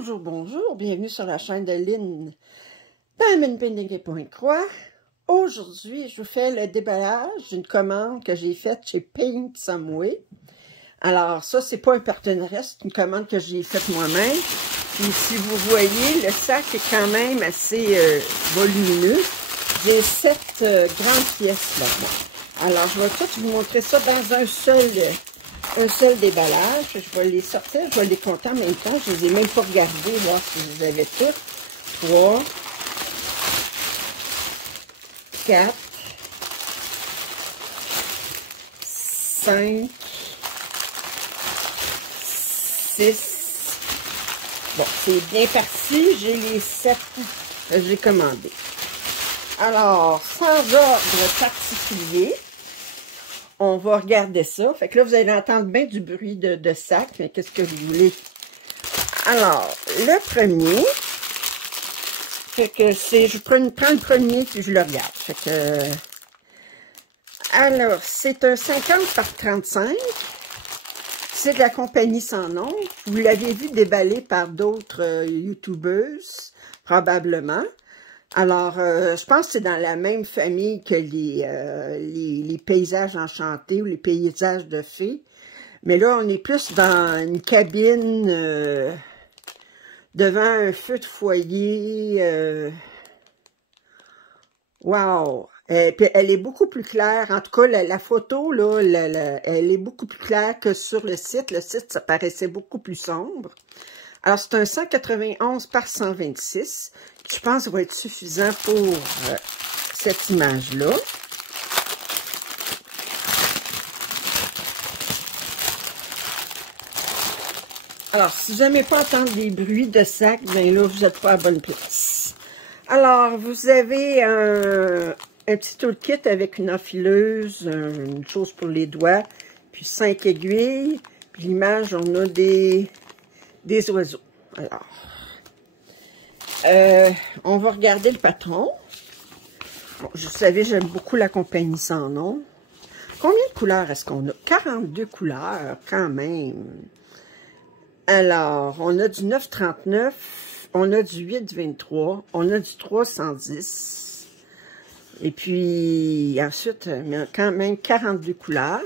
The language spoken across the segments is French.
Bonjour, bonjour, bienvenue sur la chaîne de Lynn Diamond Painting et Pointe-Croix. Aujourd'hui, je vous fais le déballage d'une commande que j'ai faite chez Paint Some Way. Alors ça, c'est pas un partenariat, c'est une commande que j'ai faite moi-même. Puis si vous voyez, le sac est quand même assez volumineux. J'ai 7 grandes pièces là. Alors je vais tout vous montrer ça dans un seul déballage. Je vais les sortir, je vais les compter en même temps. Je ne les ai même pas regardés, voir si je les avais toutes. 3, 4, 5, 6. Bon, c'est bien parti. J'ai les 7 que j'ai commandés. Alors, sans ordre particulier, on va regarder ça. Fait que là, vous allez entendre bien du bruit de sac. Mais qu'est-ce que vous voulez? Alors, le premier, fait que c'est, je prends le premier puis je le regarde. Fait que, alors, c'est un 50 par 35. C'est de la compagnie Sans Nom. Vous l'avez vu déballer par d'autres YouTubeuses, probablement. Alors, je pense que c'est dans la même famille que les paysages enchantés ou les paysages de fées. Mais là, on est plus dans une cabine devant un feu de foyer. Wow! Puis elle est beaucoup plus claire. En tout cas, la photo, là, elle est beaucoup plus claire que sur le site. Le site, ça paraissait beaucoup plus sombre. Alors, c'est un 191 par 126. Je pense que ça va être suffisant pour cette image-là. Alors, si jamais pas entendre des bruits de sac, bien là, vous n'êtes pas à la bonne place. Alors, vous avez un petit toolkit avec une enfileuse, une chose pour les doigts, puis 5 aiguilles. Puis l'image, on a des oiseaux. Alors, on va regarder le patron. Bon, vous savez, j'aime beaucoup la compagnie Sans Nom. Combien de couleurs est-ce qu'on a? 42 couleurs, quand même. Alors, on a du 9,39, on a du 8,23, on a du 310. Et puis, ensuite, quand même 42 couleurs.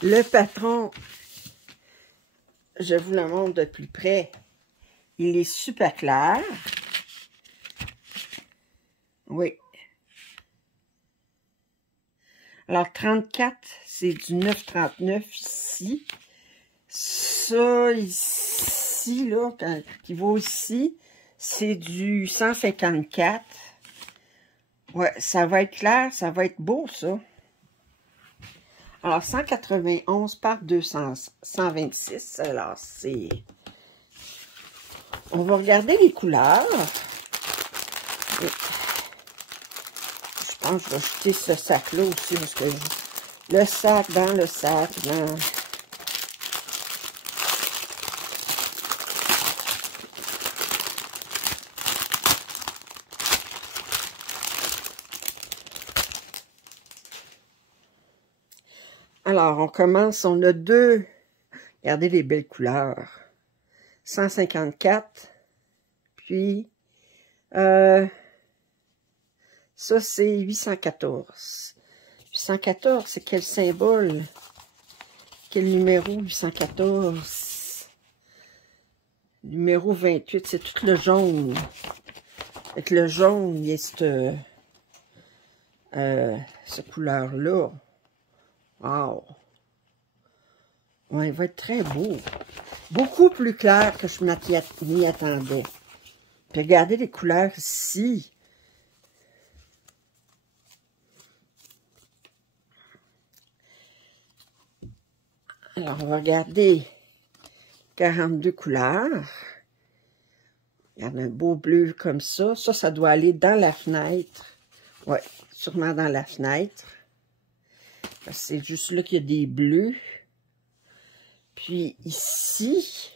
Le patron, je vous le montre de plus près, il est super clair. Oui. Alors, 34, c'est du 9,39 ici. Ça, ici, là, qui vaut ici, c'est du 154. Ouais, ça va être clair, ça va être beau, ça. Alors, 191 par 126. Alors, c'est... On va regarder les couleurs. Et je pense que je vais jeter ce sac-là aussi, parce que le sac dans le sac, dans... Alors, on commence, on a deux, regardez les belles couleurs, 154, puis, ça c'est 814. 814, c'est quel symbole? Quel numéro, 814? Numéro 28, c'est tout le jaune. Avec le jaune, il y a cette couleur-là. Wow! Ouais, il va être très beau. Beaucoup plus clair que je m'y attendais. Puis regardez les couleurs ici. Alors, on va regarder 42 couleurs. Il y a un beau bleu comme ça. Ça doit aller dans la fenêtre. Ouais, sûrement dans la fenêtre. C'est juste là qu'il y a des bleus. Puis ici,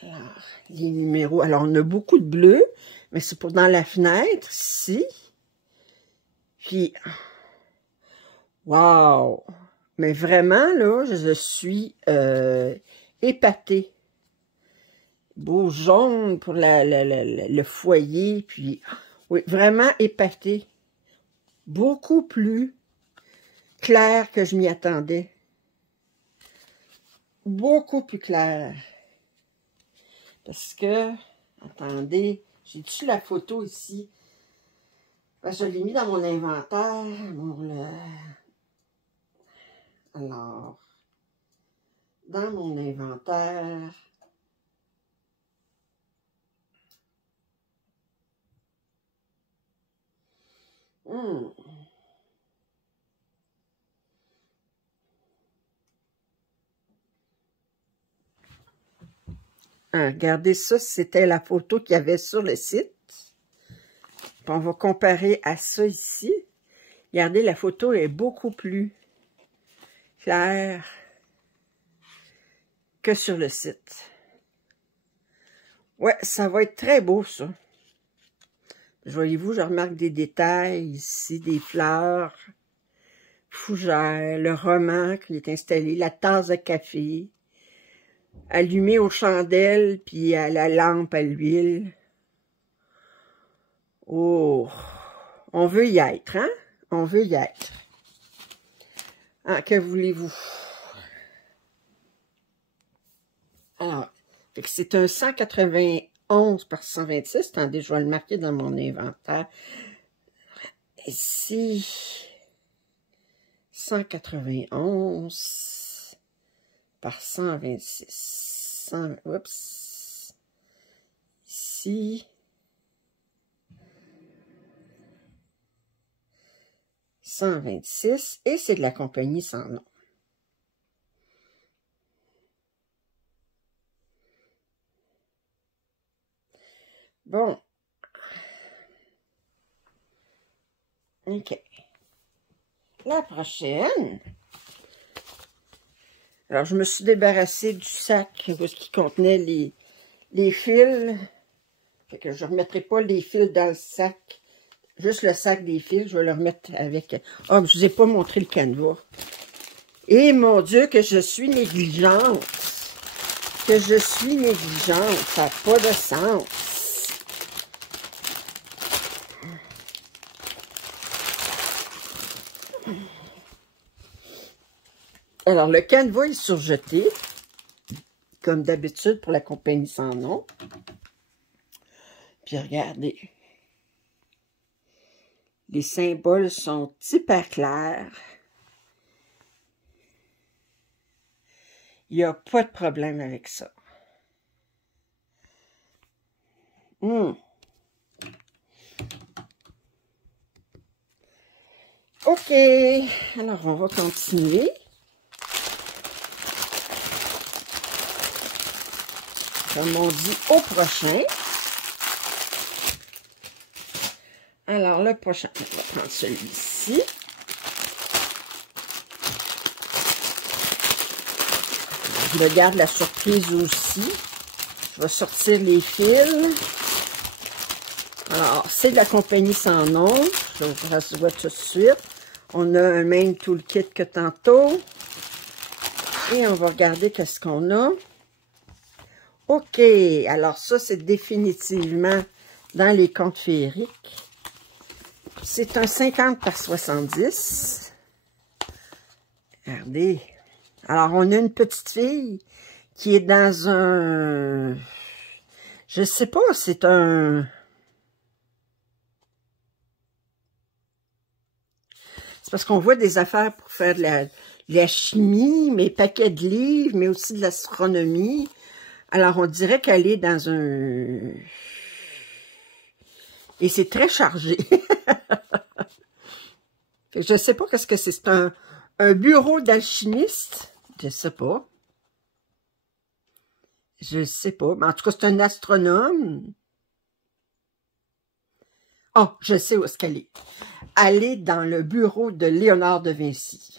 alors, les numéros. Alors, on a beaucoup de bleus, mais c'est pour dans la fenêtre, ici. Puis, Wow! Mais vraiment, là, je suis épatée. Beau jaune pour le foyer, puis oui, vraiment épatée. Beaucoup plus clair que je m'y attendais. Beaucoup plus clair. Parce que, attendez, j'ai-tu la photo ici? Ben, je l'ai mis dans mon inventaire. Alors, dans mon inventaire, regardez ça, c'était la photo qu'il y avait sur le site. Puis on va comparer à ça ici. Regardez, la photo est beaucoup plus claire que sur le site. Ouais, ça va être très beau, ça. Voyez-vous, je remarque des détails ici, des fleurs, fougères, le roman qui est installé, la tasse de café, allumé aux chandelles, puis à la lampe à l'huile. Oh, on veut y être, hein? On veut y être. Ah, que voulez-vous? Alors, c'est un 191 par 126. Attendez, je vais le marquer dans mon inventaire. Ici, 191 par 126. Oups. Ici, 126. Et c'est de la compagnie sans nom. Bon. OK. La prochaine. Alors, je me suis débarrassée du sac qui contenait les fils. Fait que je ne remettrai pas les fils dans le sac. Juste le sac des fils. Je vais le remettre avec... Ah, je ne vous ai pas montré le canevas. Et mon Dieu, que je suis négligente. Que je suis négligente. Ça n'a pas de sens. Alors, le canevas est surjeté, comme d'habitude pour la compagnie sans nom. Puis regardez, les symboles sont hyper clairs. Il n'y a pas de problème avec ça. OK, alors on va continuer. Comme on dit, au prochain. Alors, le prochain, on va prendre celui-ci. Je me garde la surprise aussi. Je vais sortir les fils. Alors, c'est de la compagnie sans nom. Je vous vois tout de suite. On a un même toolkit que tantôt. Et on va regarder qu'est-ce qu'on a. OK, alors ça, c'est définitivement dans les contes féeriques. C'est un 50 par 70. Regardez. Alors, on a une petite fille qui est dans un... Je sais pas, c'est un... C'est parce qu'on voit des affaires pour faire de la chimie, mais paquets de livres, mais aussi de l'astronomie. Alors, on dirait qu'elle est dans un... Et c'est très chargé. Je ne sais pas qu'est-ce que c'est. C'est un bureau d'alchimiste. Je ne sais pas. Je ne sais pas. Mais en tout cas, c'est un astronome. Oh, je sais où est-ce qu'elle est. Elle est dans le bureau de Léonard de Vinci.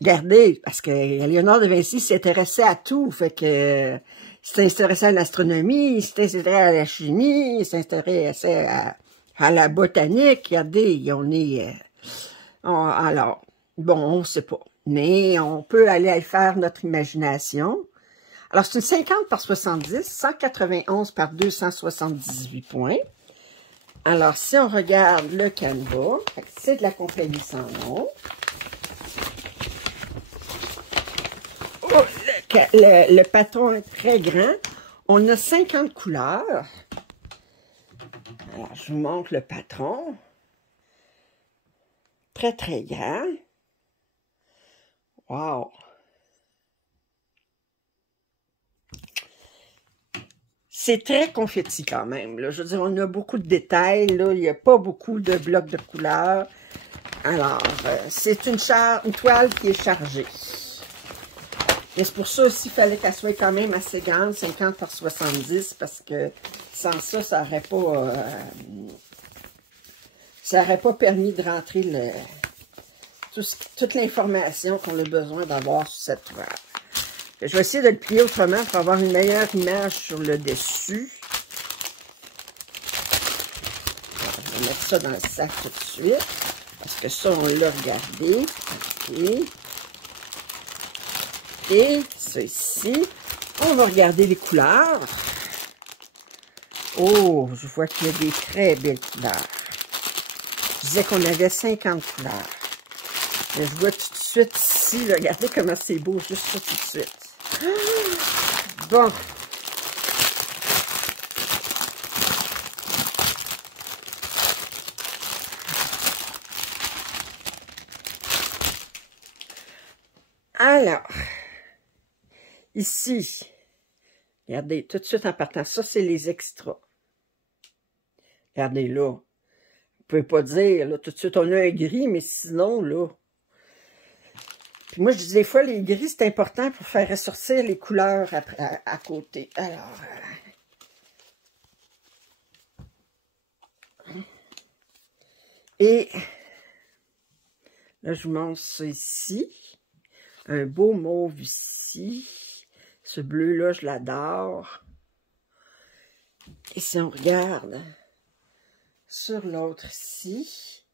Regardez, parce que Léonard de Vinci s'intéressait à tout. Fait que il s'intéressait à l'astronomie, il s'intéressait à la chimie, il s'intéressait à la botanique. Regardez, on est... Alors, bon, on ne sait pas. Mais on peut aller faire notre imagination. Alors, c'est une 50 par 70, 191 par 278 points. Alors, si on regarde le canevas, c'est de la compagnie sans nom. Oh, le patron est très grand. On a 50 couleurs. Alors, je vous montre le patron. Très, très grand. Wow! C'est très confetti quand même. Là. Je veux dire, on a beaucoup de détails. Là. Il n'y a pas beaucoup de blocs de couleurs. Alors, c'est une toile qui est chargée. Mais c'est pour ça aussi qu'il fallait qu'elle soit quand même assez grande, 50 par 70, parce que sans ça, ça n'aurait pas permis de rentrer toute l'information qu'on a besoin d'avoir sur cette toile. Je vais essayer de le plier autrement pour avoir une meilleure image sur le dessus. Alors, je vais mettre ça dans le sac tout de suite, parce que ça, on l'a regardé. Okay. Et ça ici, on va regarder les couleurs. Oh, je vois qu'il y a des très belles couleurs. Je disais qu'on avait 50 couleurs. Mais je vois tout de suite ici, là, regardez comment c'est beau, juste ça tout de suite. Bon. Alors, ici, regardez, tout de suite en partant, ça c'est les extras. Regardez là. Vous pouvez pas dire, là, tout de suite on a un gris, mais sinon, là. Puis moi, je dis des fois, les gris, c'est important pour faire ressortir les couleurs à côté. Alors, et là, je vous montre ça ici. Un beau mauve ici. Ce bleu-là, je l'adore. Et si on regarde sur l'autre ici,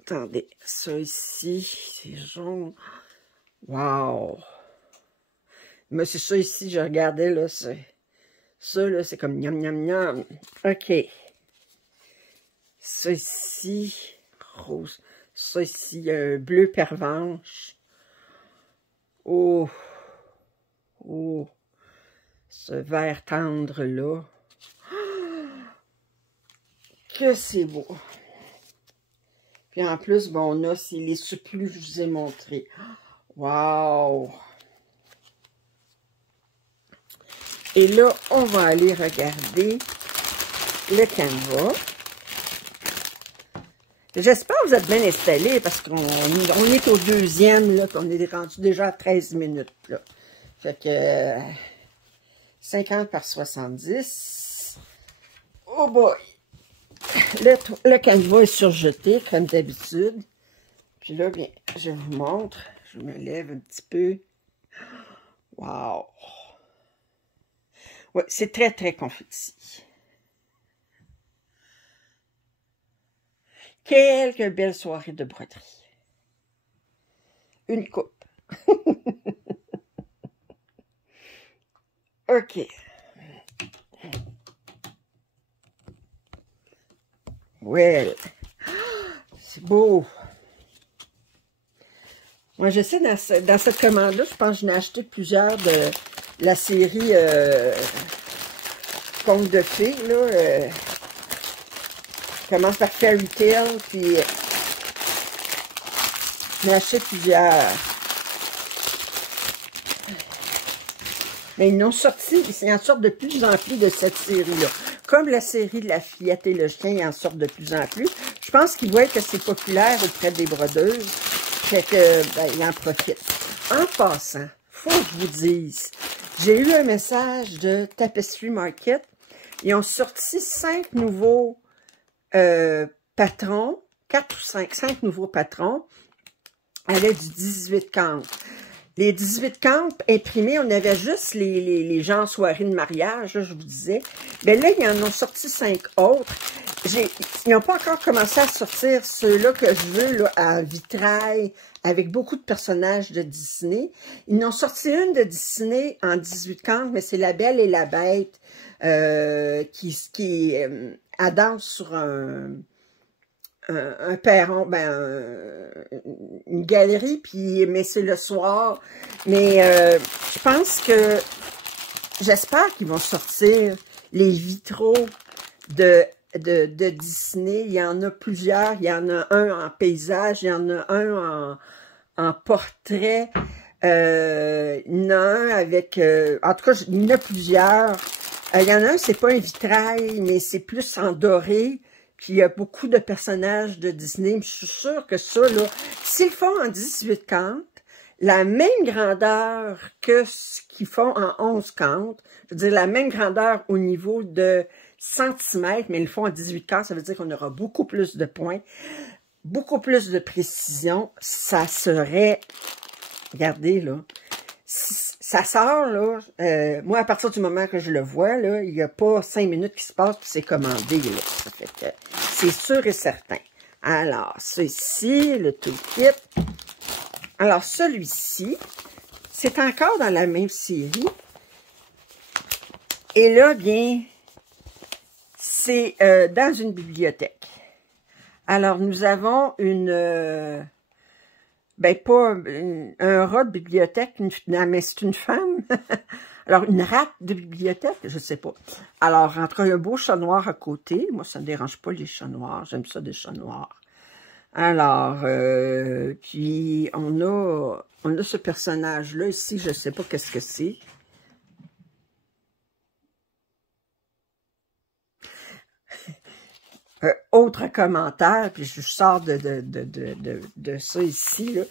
attendez, ça ici, c'est jaune. Wow! Mais c'est ça ici, je regardais, là, ça, là, c'est comme miam, miam, miam. OK. Ça ici, rose. Ça ici, un bleu pervenche. Oh! Oh! Ce vert tendre-là. Que c'est beau! Puis en plus, bon, on a les surplus que je vous ai montrés. Wow! Et là, on va aller regarder le canevas. J'espère que vous êtes bien installés parce qu'on est au deuxième, là, on est rendu déjà à 13 minutes, là. Fait que 50 par 70. Oh boy! Le canevas est surjeté, comme d'habitude. Puis là, bien, je vous montre. Je me lève un petit peu. Wow! Ouais, c'est très, très confetti. Quelques belles soirées de broderie. Une coupe. OK. Ouais. C'est beau. Moi, je sais, dans cette commande-là, je pense que j'en ai acheté plusieurs de la série Contes de fées, là. Commence par Fairy Tail, puis j'en ai acheté plusieurs. Mais ils n'ont sorti, ils en sortent de plus en plus de cette série-là. Comme la série de la fillette et le chien, ils en sortent de plus en plus. Je pense qu'ils voient que c'est populaire auprès des brodeuses. Fait que, ben, ils en profitent. En passant, faut que je vous dise, j'ai eu un message de Tapestry Market. Ils ont sorti 5 nouveaux patrons, 4 ou 5 nouveaux patrons avec du 18 count. les 18 cantes imprimés, on avait juste les gens en soirée de mariage, là, je vous disais. Mais là, ils en ont sorti 5 autres. Ils n'ont pas encore commencé à sortir ceux-là que je veux, là, à vitrail, avec beaucoup de personnages de Disney. Ils en ont sorti une de Disney en 18 cantes, mais c'est La Belle et la Bête, qui elle danse sur un perron, une galerie, puis mais c'est le soir. Mais je pense que, j'espère qu'ils vont sortir les vitraux de Disney. Il y en a plusieurs. Il y en a un en paysage, il y en a un en portrait. Il y en a un avec... en tout cas, il y en a plusieurs. Il y en a un, c'est pas un vitrail, mais c'est plus en doré. Puis il y a beaucoup de personnages de Disney. Je suis sûre que ça, là, s'ils font en 18 cantes, la même grandeur que ce qu'ils font en 11 cantes, je veux dire la même grandeur au niveau de centimètres, mais ils le font en 18 cantes, ça veut dire qu'on aura beaucoup plus de points, beaucoup plus de précision. Ça serait, regardez là, ça sort là, moi à partir du moment que je le vois, là, il n'y a pas 5 minutes qui se passent, puis c'est commandé là. Ça fait que c'est sûr et certain. Alors, ceci, le toolkit. Alors, celui-ci, c'est encore dans la même série. Et là, bien, c'est dans une bibliothèque. Alors, nous avons une... pas un rat de bibliothèque, mais c'est une femme. Alors, une rate de bibliothèque, je sais pas. Alors, entre un beau chat noir à côté. Moi, ça ne me dérange pas les chats noirs. J'aime ça des chats noirs. Alors, puis on a ce personnage-là ici, je sais pas qu'est-ce que c'est. Autre commentaire, puis je sors de ça ici, là.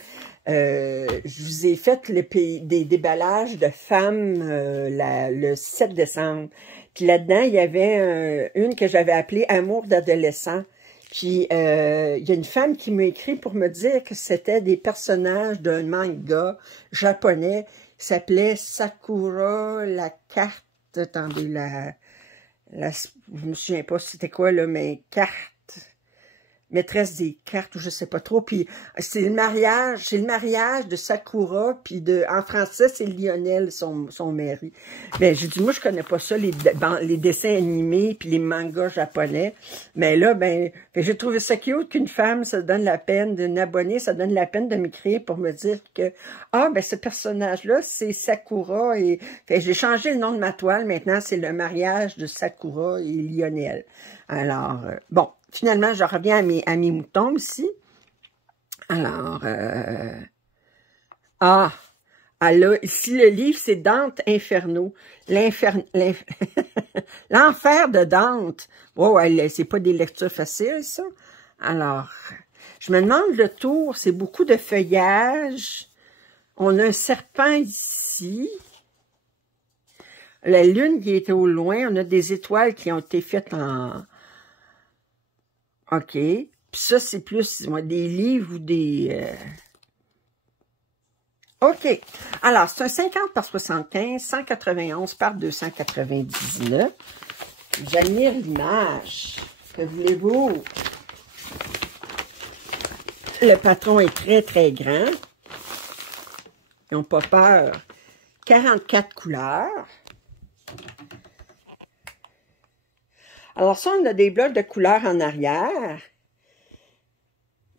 Je vous ai fait des déballages de femmes le 7 décembre. Puis là-dedans, il y avait une que j'avais appelée « Amour d'adolescent ». Puis, il y a une femme qui m'a écrit pour me dire que c'était des personnages d'un manga japonais qui s'appelait Sakura, la carte, attendez, je me souviens pas c'était quoi, là, mais carte, maîtresse des cartes, ou je sais pas trop, puis c'est le mariage de Sakura, puis en français, c'est Lionel, son mari. Ben, j'ai dit, moi, je connais pas ça, les dessins animés, puis les mangas japonais, mais là, j'ai trouvé ça cute qu'une femme, ça donne la peine, d'une abonnée, ça donne la peine de m'écrire pour me dire que, ce personnage-là, c'est Sakura, et j'ai changé le nom de ma toile, maintenant, c'est le mariage de Sakura et Lionel. Alors, bon, finalement, je reviens à mes moutons ici. Alors, là, ici, le livre, c'est Dante Inferno. L'enfer de Dante. Oh, c'est pas des lectures faciles, ça. Alors, je me demande le tour, c'est beaucoup de feuillage. On a un serpent ici. La lune qui est au loin. On a des étoiles qui ont été faites en... OK. Puis ça, c'est plus des livres ou des... OK. Alors, c'est un 50 par 75, 191 par 299. J'admire l'image. Que voulez-vous? Le patron est très, très grand. Ils n'ont pas peur. 44 couleurs. Alors ça, on a des blocs de couleurs en arrière.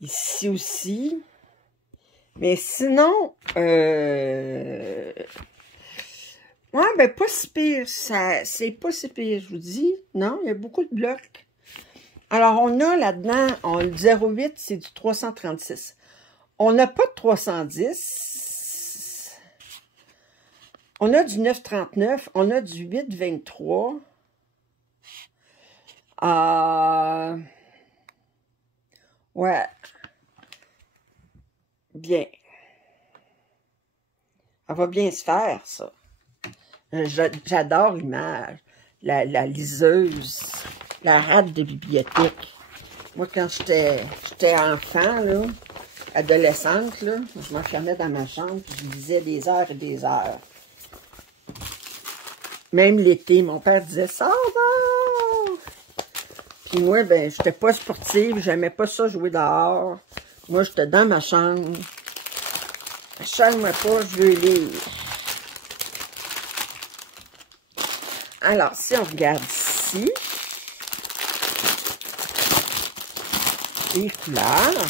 Ici aussi. Mais sinon, ouais, pas si pire. C'est pas si pire, je vous dis. Non, il y a beaucoup de blocs. Alors, on a là-dedans, le 08, c'est du 336. On n'a pas de 310. On a du 939. On a du 823. Ouais. Bien. Ça va bien se faire, ça. J'adore l'image. La liseuse. La rate de bibliothèque. Moi, quand j'étais enfant, là, adolescente, là, je m'enfermais dans ma chambre, puis je lisais des heures et des heures. Même l'été, mon père disait « Ça va! » Puis moi, ben, j'étais pas sportive, j'aimais pas ça jouer dehors. Moi, j'étais dans ma chambre. Charme-moi pas, je veux lire. Alors, si on regarde ici, les couleurs.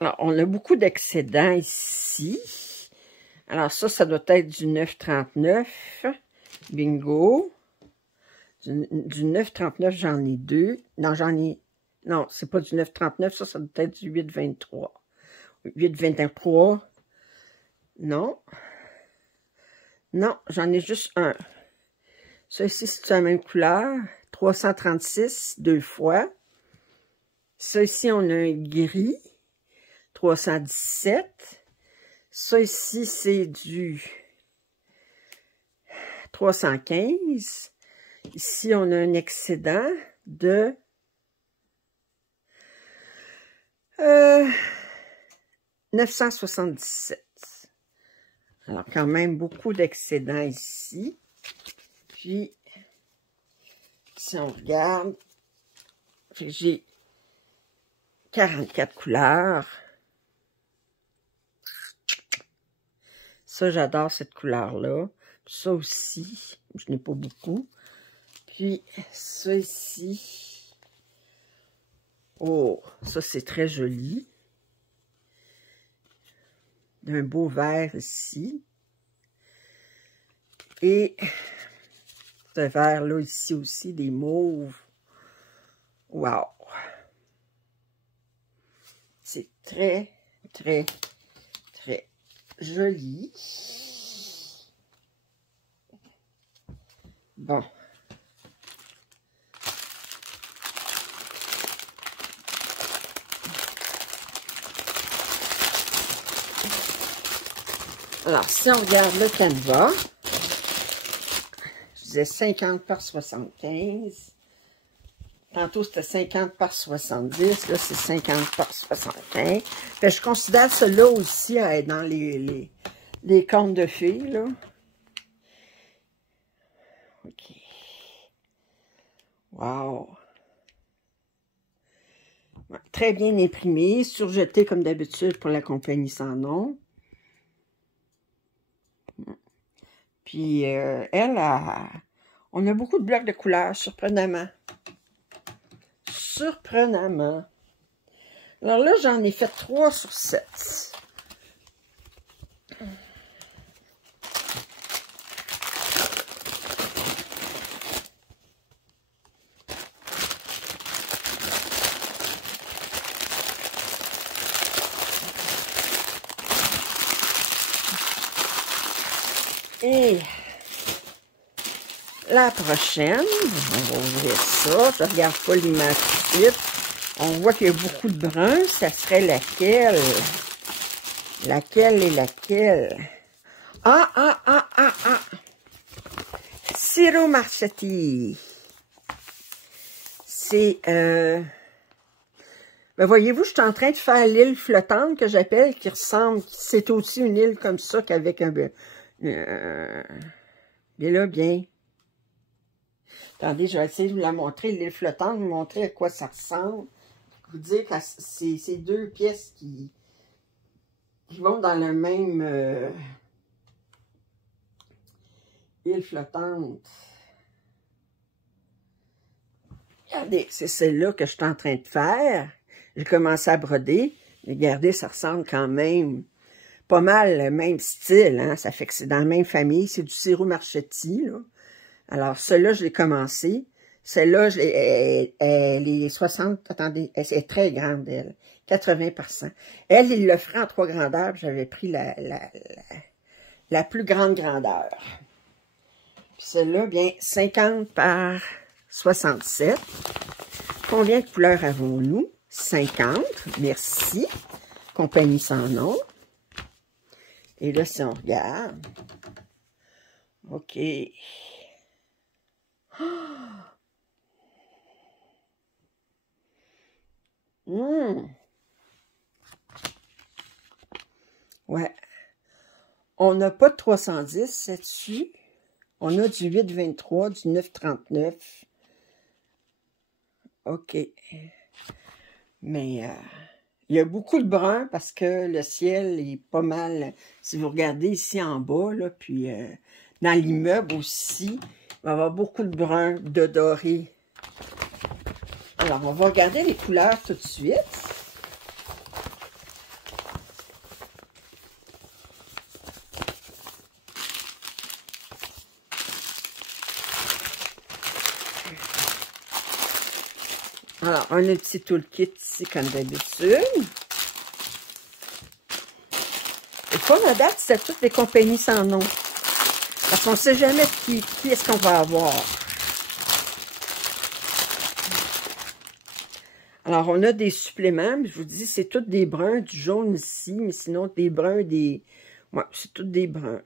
Alors, on a beaucoup d'excédents ici. Alors, ça doit être du 9,39. Bingo. Du 9,39, j'en ai deux. Non, non, c'est pas du 9,39, ça doit être du 8,23. 8,23. Non. Non, j'en ai juste un. Ça ici, c'est la même couleur. 336, deux fois. Ça ici, on a un gris. 317. Ça ici, c'est du 315. Ici, on a un excédent de 977. Alors, quand même, beaucoup d'excédents ici. Puis, si on regarde, j'ai 44 couleurs. Ça, j'adore cette couleur-là. Ça aussi, je n'ai pas beaucoup. Puis, ça ici. Oh, ça, c'est très joli. Un beau vert ici. Et ce vert-là ici aussi, des mauves. Wow! C'est très, très, très joli. Bon. Alors, si on regarde le canevas, je disais 50 par 75. Tantôt, c'était 50 par 70. Là, c'est 50 par 75. Fait, je considère cela aussi à être dans les contes de filles, là. OK. Wow! Ouais, très bien imprimé, surjeté comme d'habitude pour la compagnie sans nom. Puis, on a beaucoup de blocs de couleurs, surprenamment. Surprenamment. Alors là, j'en ai fait 3 sur 7. Et la prochaine, on va ouvrir ça. Je regarde pas l'image tout de suite. On voit qu'il y a beaucoup de brun. Ça serait laquelle? Laquelle et laquelle? Ah! Ciro Marchetti. C'est... Ben voyez-vous, je suis en train de faire l'île flottante que j'appelle, qui ressemble... C'est aussi une île comme ça qu'avec un... Mais là, bien. Attendez, je vais essayer de vous la montrer, l'île flottante, vous montrer à quoi ça ressemble. Vous dire que c'est deux pièces qui vont dans le même île flottante. Regardez, c'est celle-là que je suis en train de faire. J'ai commencé à broder. Regardez, ça ressemble quand même pas mal le même style, hein? Ça fait que c'est dans la même famille. C'est du Ciro Marchetti, là. Alors, celle-là, je l'ai commencé. Celle-là, elle est 60, attendez, elle est très grande, elle. 80%. Elle, il le ferait en 3 grandeurs, j'avais pris la plus grande grandeur. Puis celle-là, bien, 50 par 67. Combien de couleurs avons-nous? 50, merci. Compagnie sans nom. Et là, si on regarde, OK. Mmh. Ouais. On n'a pas de 310 là-dessus. On a du 8,23, du 9,39. OK. Mais il y a beaucoup de brun parce que le ciel est pas mal. Si vous regardez ici en bas, là, puis dans l'immeuble aussi, il va y avoir beaucoup de brun, de doré. Alors, on va regarder les couleurs tout de suite. Alors, on a un petit toolkit ici, comme d'habitude. Et comme à date, c'est toutes des compagnies sans nom. Parce qu'on ne sait jamais qui est-ce qu'on va avoir. Alors, on a des suppléments, mais je vous dis, c'est tous des bruns, du jaune ici, mais sinon, des bruns, des... Ouais, c'est tous des bruns.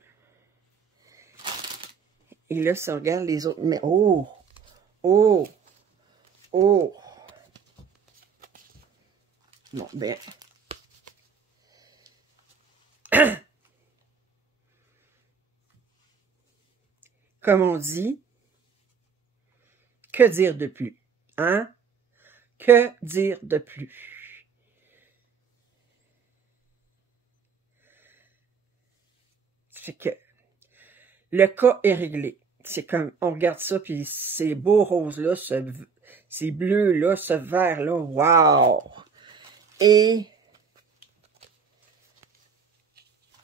Et là, si on regarde les autres... Mais oh! Oh! Oh! Bon, ben... Comme on dit, que dire de plus? Hein? Que dire de plus? C'est que le cas est réglé. C'est comme, on regarde ça, puis ces beaux roses-là, ces bleus-là, ce vert-là, wow! Et...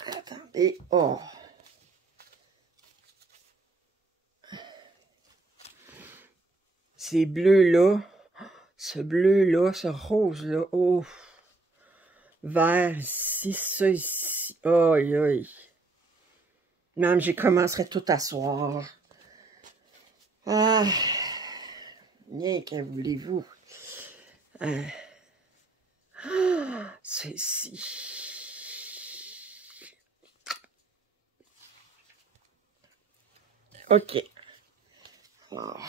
Attendez, oh! Ces bleus-là, ce bleu-là, ce rose-là, oh! Vert ici, ça ici, aïe, aïe! Même, j'y commencerai tout à soir. Ah! Bien, que voulez-vous? C'est ici. OK. Alors,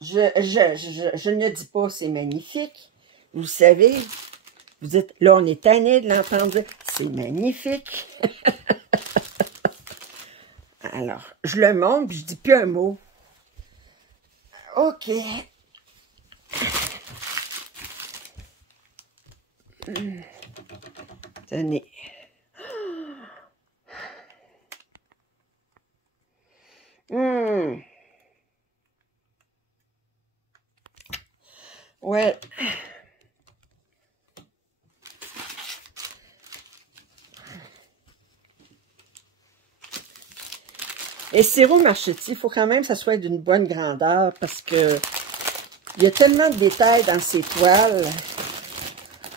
je ne dis pas c'est magnifique. Vous savez, vous dites, là, on est tanné de l'entendre dire, c'est magnifique. Alors, je le montre, puis je dis plus un mot. OK. Tenez. Ouais. Et sirop Marchetti, il faut quand même que ça soit d'une bonne grandeur parce que il y a tellement de détails dans ces toiles.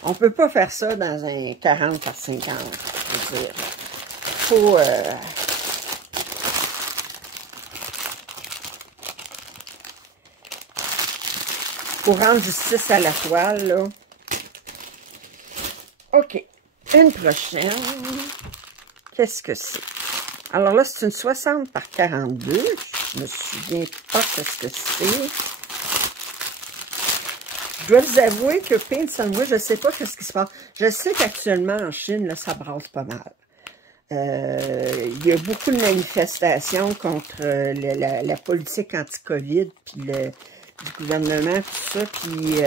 On peut pas faire ça dans un 40 par 50. Je veux dire. Faut... faut rendre justice à la toile, là. OK. Une prochaine. Qu'est-ce que c'est? Alors là, c'est une 60 par 42. Je me souviens pas qu'est-ce que c'est. Je dois vous avouer que Paint Sunway, je ne sais pas qu'est-ce qui se passe. Je sais qu'actuellement, en Chine, là, ça brasse pas mal. Il y a beaucoup de manifestations contre la politique anti-COVID, puis le gouvernement, tout ça, puis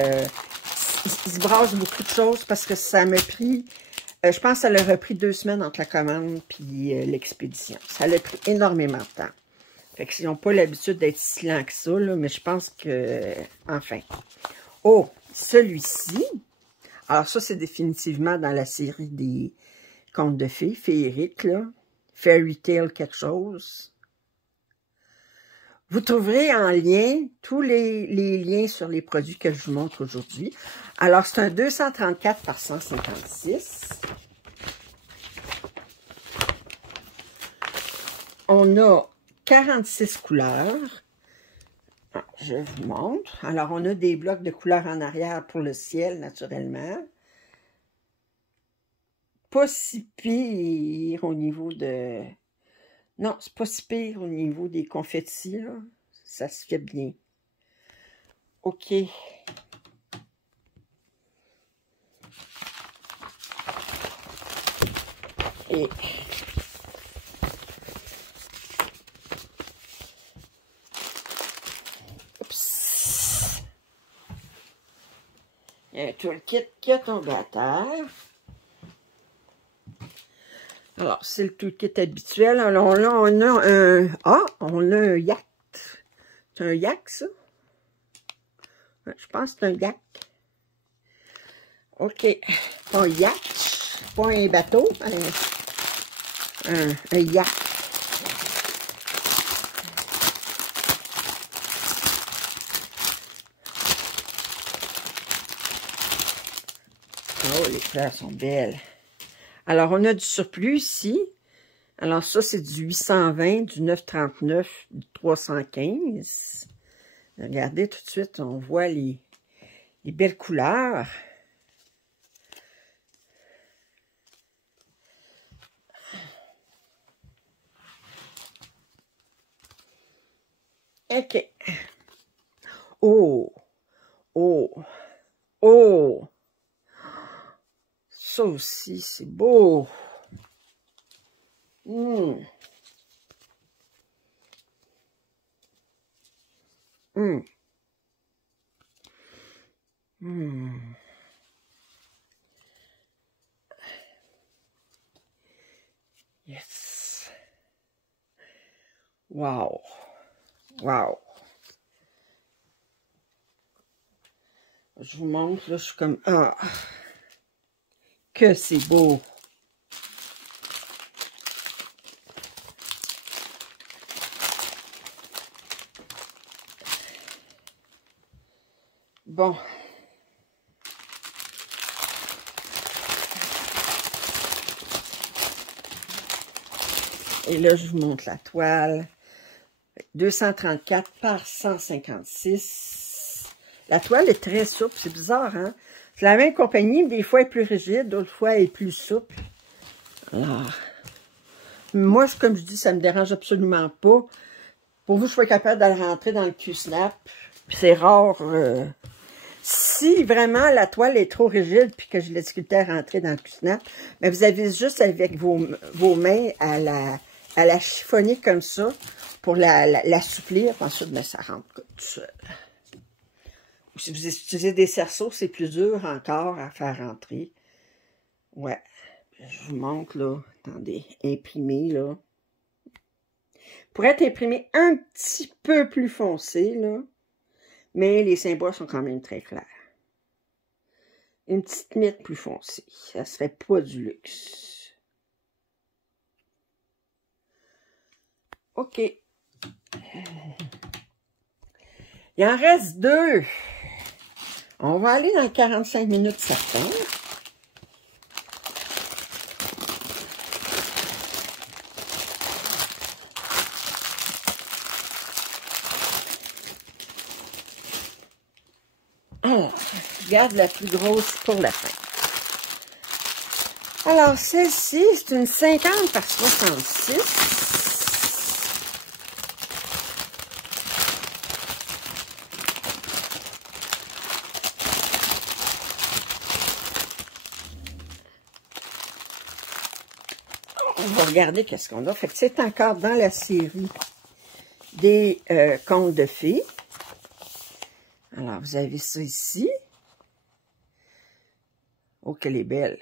il se brasse beaucoup de choses parce que ça m'a pris, je pense que ça leur a pris 2 semaines entre la commande puis l'expédition. Ça l'a pris énormément de temps. Fait qu'ils n'ont pas l'habitude d'être si lents que ça, là, mais je pense que, enfin. Oh, celui-ci, alors ça, c'est définitivement dans la série des contes de fées, féeriques, là. Fairy Tale quelque chose. Vous trouverez en lien tous les liens sur les produits que je vous montre aujourd'hui. Alors, c'est un 234 par 156. On a 46 couleurs. Je vous montre. Alors, on a des blocs de couleurs en arrière pour le ciel, naturellement. Pas si pire au niveau de... Non, c'est pas si pire au niveau des confettis, là. ça se fait bien. OK. Et oups. Il y a un toolkit qui a tombé à terre. Alors, c'est le toolkit habituel. Alors là, on a un... Ah, on a un yak. C'est un yak, ça? Ouais, je pense que c'est un yak. OK. Pas un yak, pas un bateau, un yak. Oh, les fleurs sont belles. Alors, on a du surplus ici. Alors, ça, c'est du 820, du 939, du 315. Regardez tout de suite, on voit les belles couleurs. OK. Oh! Oh! Oh! Ça aussi, c'est beau! Hum! Hum! Hum! Yes! Wow! Wow! Je vous montre, là, je suis comme... Ah! Que c'est beau! Bon. Et là, je vous montre la toile. 234 par 156. La toile est très souple. C'est bizarre, hein? C'est la même compagnie, mais des fois elle est plus rigide, d'autres fois elle est plus souple. Alors, moi, comme je dis, ça me dérange absolument pas. Pour vous, je suis capable de le rentrer dans le Q-Snap. C'est rare. Si vraiment la toile est trop rigide puis que j'ai la difficulté à rentrer dans le Q-Snap, mais vous avez juste avec vos mains à la chiffonner comme ça pour l'assouplir. Ensuite, ben, ça rentre comme tout seul. Si vous utilisez des cerceaux, c'est plus dur encore à faire rentrer. Ouais. Je vous montre, là. Attendez, imprimé, là. Pour être imprimé un petit peu plus foncé, là. Mais les symboles sont quand même très clairs. Une petite miette plus foncée. Ça serait pas du luxe. OK. Il en reste 2. On va aller dans 45 minutes certains. Alors, je garde la plus grosse pour la fin. Alors, celle-ci, c'est une 50 par 66. On va regarder qu'est-ce qu'on a. Fait que c'est encore dans la série des contes de fées. Alors, vous avez ça ici. Oh, qu'elle est belle.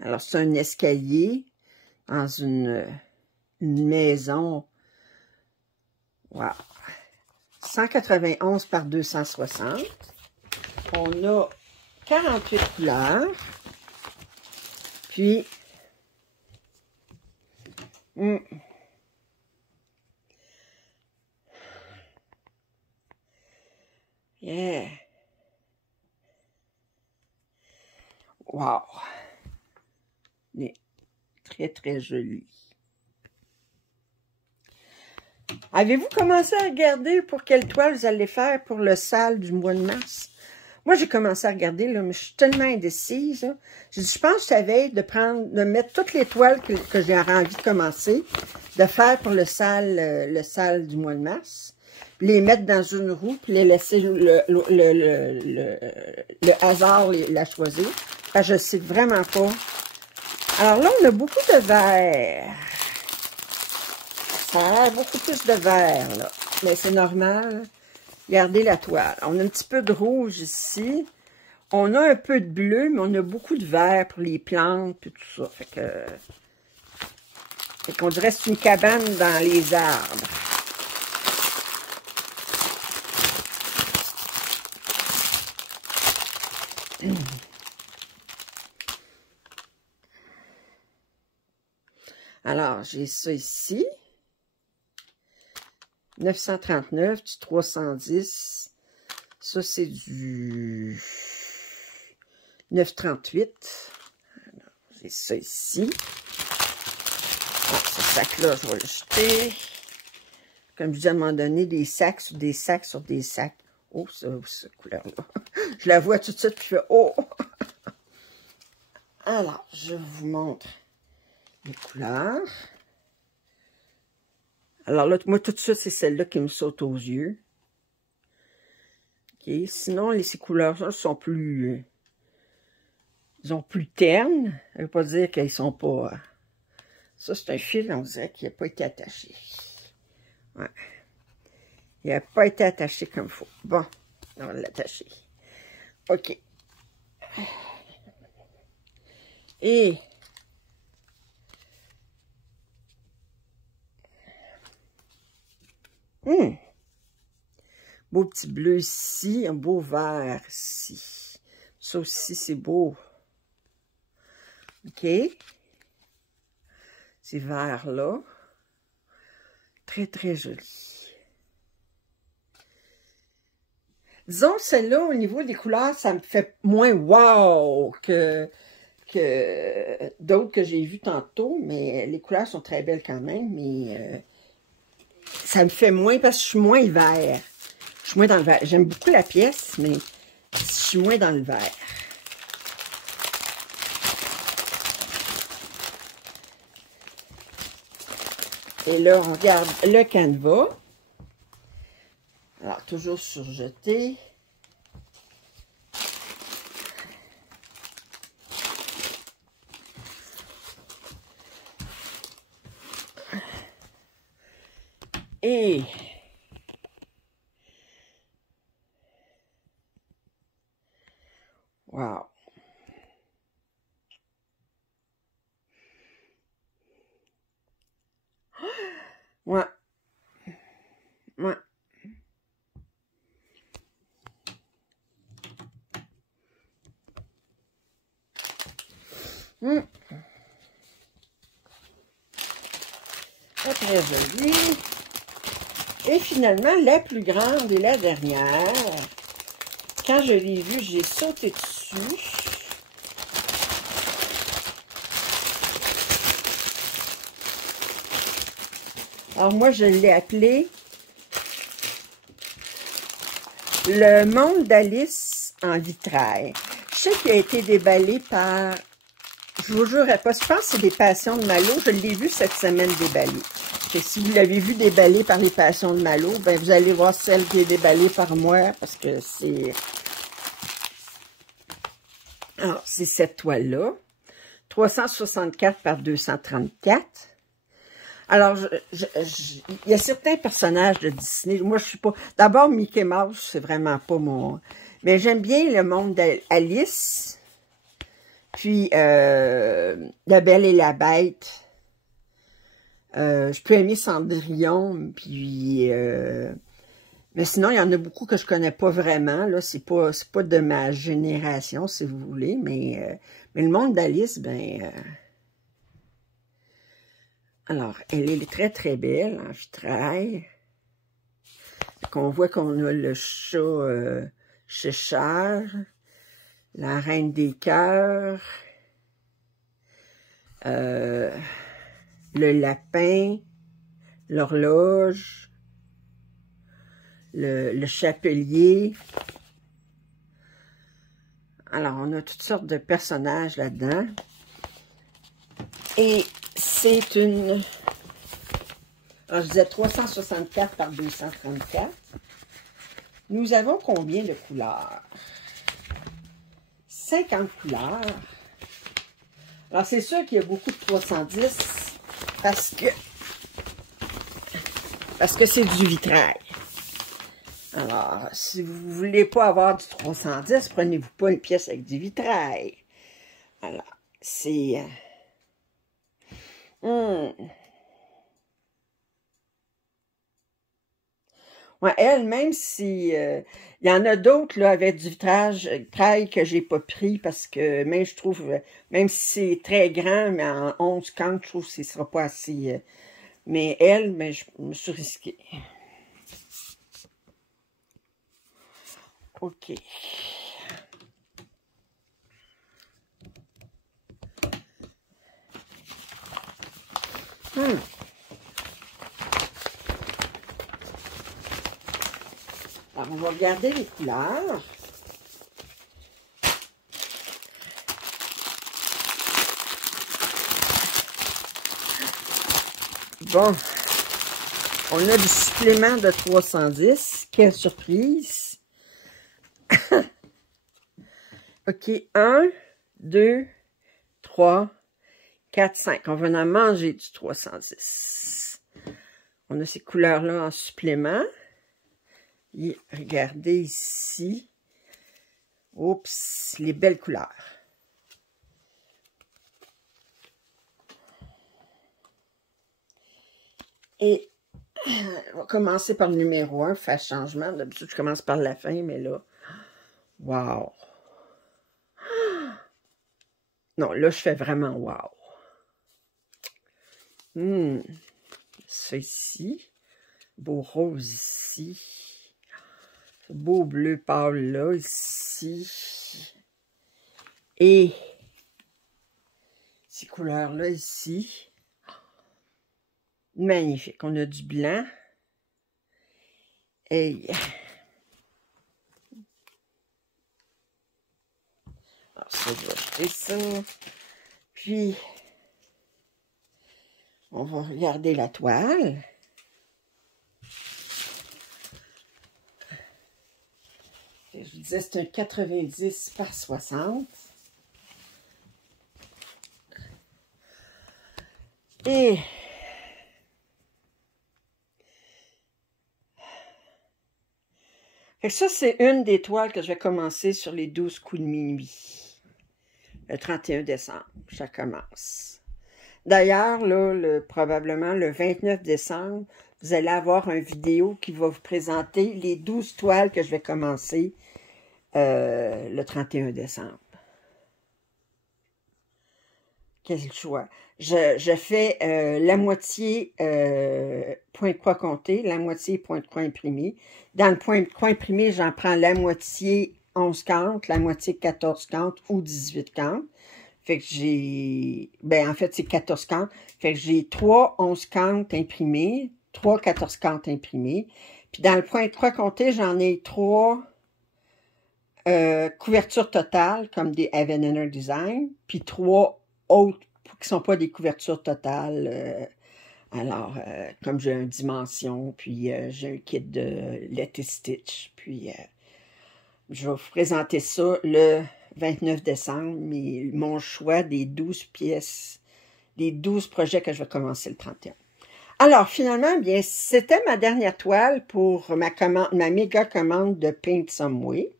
Alors, c'est un escalier dans une maison. Wow. 191 par 260. On a 48 couleurs. Puis, yeah. Wow. Mais très, très joli. Avez-vous commencé à regarder pour quelle toile vous allez faire pour le sale du mois de mars? Moi, j'ai commencé à regarder, là, mais je suis tellement indécise. Là. J'ai dit, je pense que ça va être de mettre toutes les toiles que j'ai envie de commencer, de faire pour le sale du mois de mars. puis les mettre dans une roue, puis les laisser le hasard la choisir. Parce que je ne sais vraiment pas. Alors là, on a beaucoup de vert. Ça a l'air beaucoup plus de vert, là. Mais c'est normal. Regardez la toile. On a un petit peu de rouge ici. On a un peu de bleu, mais on a beaucoup de vert pour les plantes et tout ça. Fait qu'on dirait que c'est une cabane dans les arbres. Alors, j'ai ça ici. 939, du 310. Ça, c'est du 938. Alors, j'ai ça ici. Ah, ce sac-là, je vais le jeter. Comme je dis à un moment donné, des sacs sur des sacs sur des sacs. Oh, cette couleur-là. Je la vois tout de suite, puis je fais « Oh! » Alors, je vous montre les couleurs. Alors là, moi, tout de suite, c'est celle-là qui me saute aux yeux. OK. Sinon, ces couleurs-là sont plus... ils sont plus ternes. Ça ne veut pas dire qu'ils sont pas... ça, c'est un fil, on dirait qu'il n'a pas été attaché. Ouais. Il n'a pas été attaché comme il faut. Bon, on va l'attacher. OK. Et... beau petit bleu ici, un beau vert ici. Ça aussi, c'est beau. OK. Ces verts-là. Très, très joli. Disons, celle-là, au niveau des couleurs, ça me fait moins wow que d'autres que j'ai vues tantôt, mais les couleurs sont très belles quand même, mais ça me fait moins parce que je suis moins vert. Je suis moins dans le vert. J'aime beaucoup la pièce, mais je suis moins dans le vert. Et là, on regarde le canevas. Alors, toujours surjeté. Et wow. Ouais. Ouais. Très joli. Et finalement, la plus grande et la dernière. Quand je l'ai vue, j'ai sauté dessus. Alors moi, je l'ai appelé Le Monde d'Alice en vitrail. Je sais qu'il a été déballé par, je vous jurerai pas, je pense que c'est des Passions de Malo. Je l'ai vu cette semaine déballé. Et si vous l'avez vu déballé par les Passions de Malo, ben vous allez voir celle qui est déballée par moi, parce que c'est... Alors, c'est cette toile-là. 364 par 234. Alors, il y a certains personnages de Disney. Moi, je suis pas... D'abord, Mickey Mouse, c'est vraiment pas mon... Mais j'aime bien le monde d'Alice. Puis, La Belle et la Bête. Je peux aimer Cendrillon. Puis... mais sinon, il y en a beaucoup que je connais pas vraiment. Là, c'est pas de ma génération, si vous voulez. Mais le monde d'Alice, ben... alors, elle est très, très belle en vitrail. On voit qu'on a le chat Cheshire, la Reine des Cœurs, le lapin, l'horloge, le chapelier. Alors, on a toutes sortes de personnages là-dedans. Et c'est une Alors, je disais 364 par 234. Nous avons combien de couleurs? 50 couleurs. Alors, c'est sûr qu'il y a beaucoup de 310 parce que c'est du vitrail. Alors, si vous ne voulez pas avoir du 310, prenez-vous pas une pièce avec du vitrail. Alors, c'est... Ouais, elle, même si il y en a d'autres là avec du vitrail que j'ai pas pris parce que même je trouve, même si c'est très grand, mais en 11 cantes, je trouve que ce sera pas assez. Mais elle, mais je me suis risquée. OK. Alors, on va regarder les couleurs. Bon, on a du supplément de 310. Quelle surprise! OK, 1, 2, 3, 4, 5. On va en manger du 310. On a ces couleurs-là en supplément. Et regardez ici. Oups, les belles couleurs. Et on va commencer par le numéro 1, faire changement. D'habitude, je commence par la fin, mais là, wow! Non, là, je fais vraiment wow! Ça ici. Beau rose ici. Beau bleu pâle là, ici. Et ces couleurs-là ici. Magnifique. On a du blanc. Et alors ça, je vais acheter ça. Puis, on va regarder la toile. Je vous disais, c'est un 90 par 60. Et ça, c'est une des toiles que je vais commencer sur les 12 coups de minuit. Le 31 décembre, ça commence. D'ailleurs, là, probablement le 29 décembre, vous allez avoir une vidéo qui va vous présenter les 12 toiles que je vais commencer le 31 décembre. Quel choix. Je fais la moitié point de croix compté, la moitié point de croix imprimé. Dans le point de croix imprimé, j'en prends la moitié 11 cantes, la moitié 14 cantes ou 18 cantes. Fait que j'ai... Ben, en fait, c'est 14 cantes. Fait que j'ai 3 11 cantes imprimées, 3 14 cantes imprimées. Puis dans le point de croix compté, j'en ai 3 couvertures totales, comme des Aveniner Design, puis 3 autres qui ne sont pas des couvertures totales. Comme j'ai une dimension, puis j'ai un kit de Let It Stitch. Puis, je vais vous présenter ça le 29 décembre, mais mon choix des 12 pièces, des 12 projets que je vais commencer le 31. Alors, finalement, bien, c'était ma dernière toile pour ma méga commande de Paint Some Way.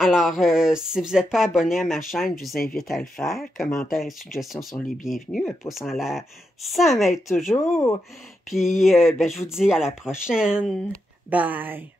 Alors, si vous n'êtes pas abonné à ma chaîne, je vous invite à le faire. Commentaires et suggestions sont les bienvenus. Un pouce en l'air, ça m'aide toujours. Puis, je vous dis à la prochaine. Bye!